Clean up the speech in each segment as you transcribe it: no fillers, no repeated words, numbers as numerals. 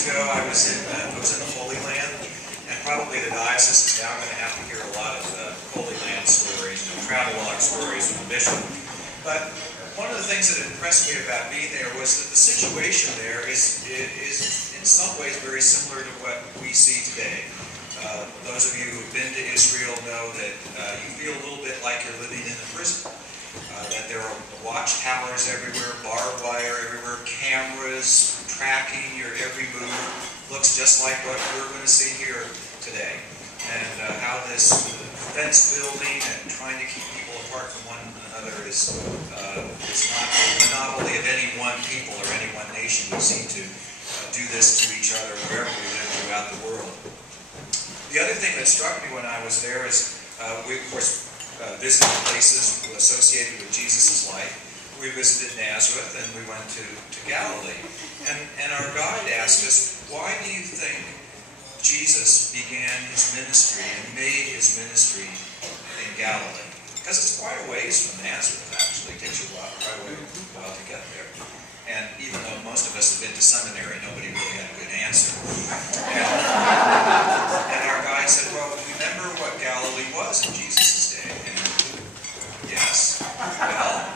years ago, I was in the Holy Land, and probably the diocese is now going to have to hear a lot of Holy Land stories, travelogue stories from the bishop. But one of the things that impressed me about being there was that the situation there is in some ways very similar to what we see today. Those of you who've been to Israel know that you feel a little bit like you're living in a prison. That there are watchtowers everywhere, barbed wire everywhere, cameras tracking your every move. Looks just like what we're going to see here today. And how this fence building and trying to keep people apart from one another is not a monopoly of any one people or any one nation. We seem to do this to each other wherever we live throughout the world. The other thing that struck me when I was there is we, of course, visited places associated with Jesus' life. We visited Nazareth and we went to Galilee. And our guide asked us, why do you think Jesus began his ministry and made his ministry in Galilee? Because it's quite a ways from Nazareth, actually. It takes you quite a while to get there. And even though most of us have been to seminary, nobody really had a good answer. And our guide said, well, remember what Galilee was in Jesus' day? And yes, well,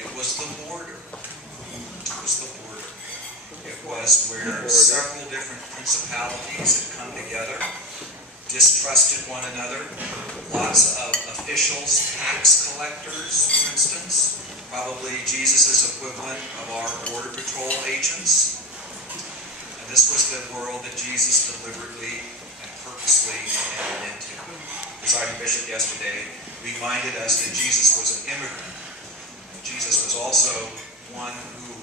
it was the border. It was the border. It was where several different principalities had come together, distrusted one another. Lots of officials, tax collectors, for instance. Probably Jesus' equivalent of our Border Patrol agents. And this was the world that Jesus deliberately and purposely entered into. The presiding bishop yesterday reminded us that Jesus was an immigrant. Jesus was also one who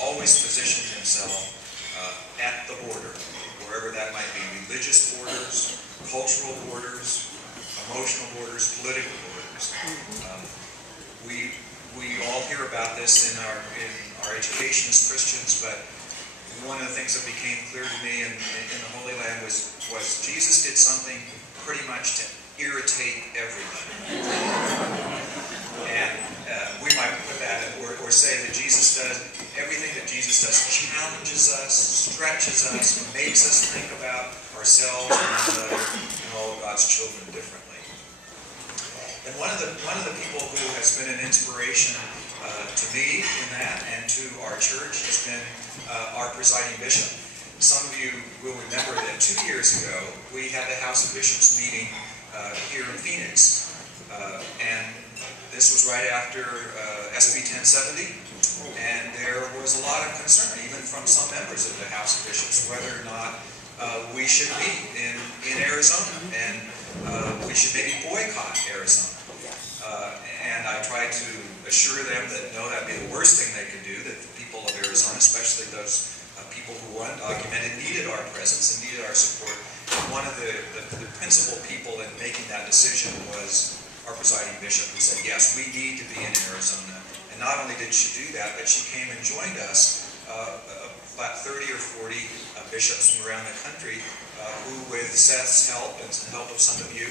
always positioned himself at the border, wherever that might be. Religious borders, cultural borders, emotional borders, political borders. We all hear about this in our education as Christians, but one of the things that became clear to me in the Holy Land was Jesus did something pretty much to irritate everybody. And we might put that or say that Jesus does everything that Jesus does challenges us, stretches us, makes us think about ourselves and all of God's children differently. And one of the people who has been an inspiration to me in that and to our church has been our presiding bishop. Some of you will remember that 2 years ago we had a House of Bishops meeting here in Phoenix, and this was right after SB 1070, and there was a lot of concern, even from some members of the House of Bishops, whether or not we should meet in Arizona, and we should maybe boycott Arizona. And I tried to assure them that no, that'd be the worst thing they could do, that the people of Arizona, especially those people who were undocumented, needed our presence and needed our support. And one of the principal people in making that decision was our presiding bishop, who said, yes, we need to be in Arizona. And not only did she do that, but she came and joined us, about 30 or 40 bishops from around the country, who, with Seth's help and some help of some of you,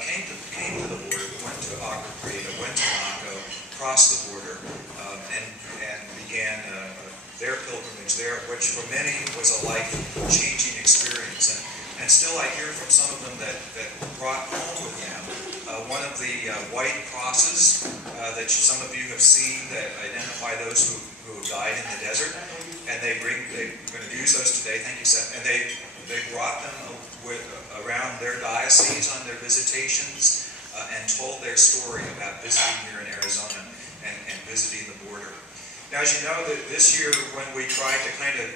came to the border. We went to Agua Prieta, went to Naco, crossed the border, and began their pilgrimage there, which for many was a life-changing experience. And still I hear from some of them that brought home with them one of the white crosses that some of you have seen that identify those who have died in the desert. And they're going to use those today, thank you, Seth. And they brought them around their diocese on their visitations and told their story about visiting here in Arizona and visiting the border. Now, as you know, this year when we tried to kind of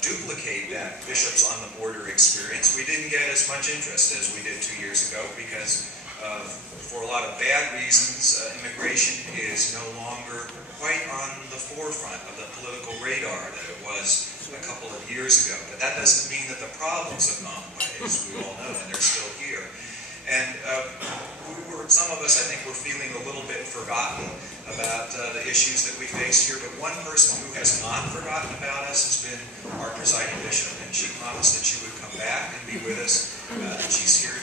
duplicate that Bishops on the Border experience, we didn't get as much interest as we did 2 years ago because for a lot of bad reasons, immigration is no longer quite on the forefront of the political radar that it was a couple of years ago. But that doesn't mean that the problems have gone away, as we all know, and they're still here. And some of us, I think, were feeling a little bit forgotten about the issues that we face here. But one person who has not forgotten about us has been our presiding bishop. And she promised that she would come back and be with us, and she's here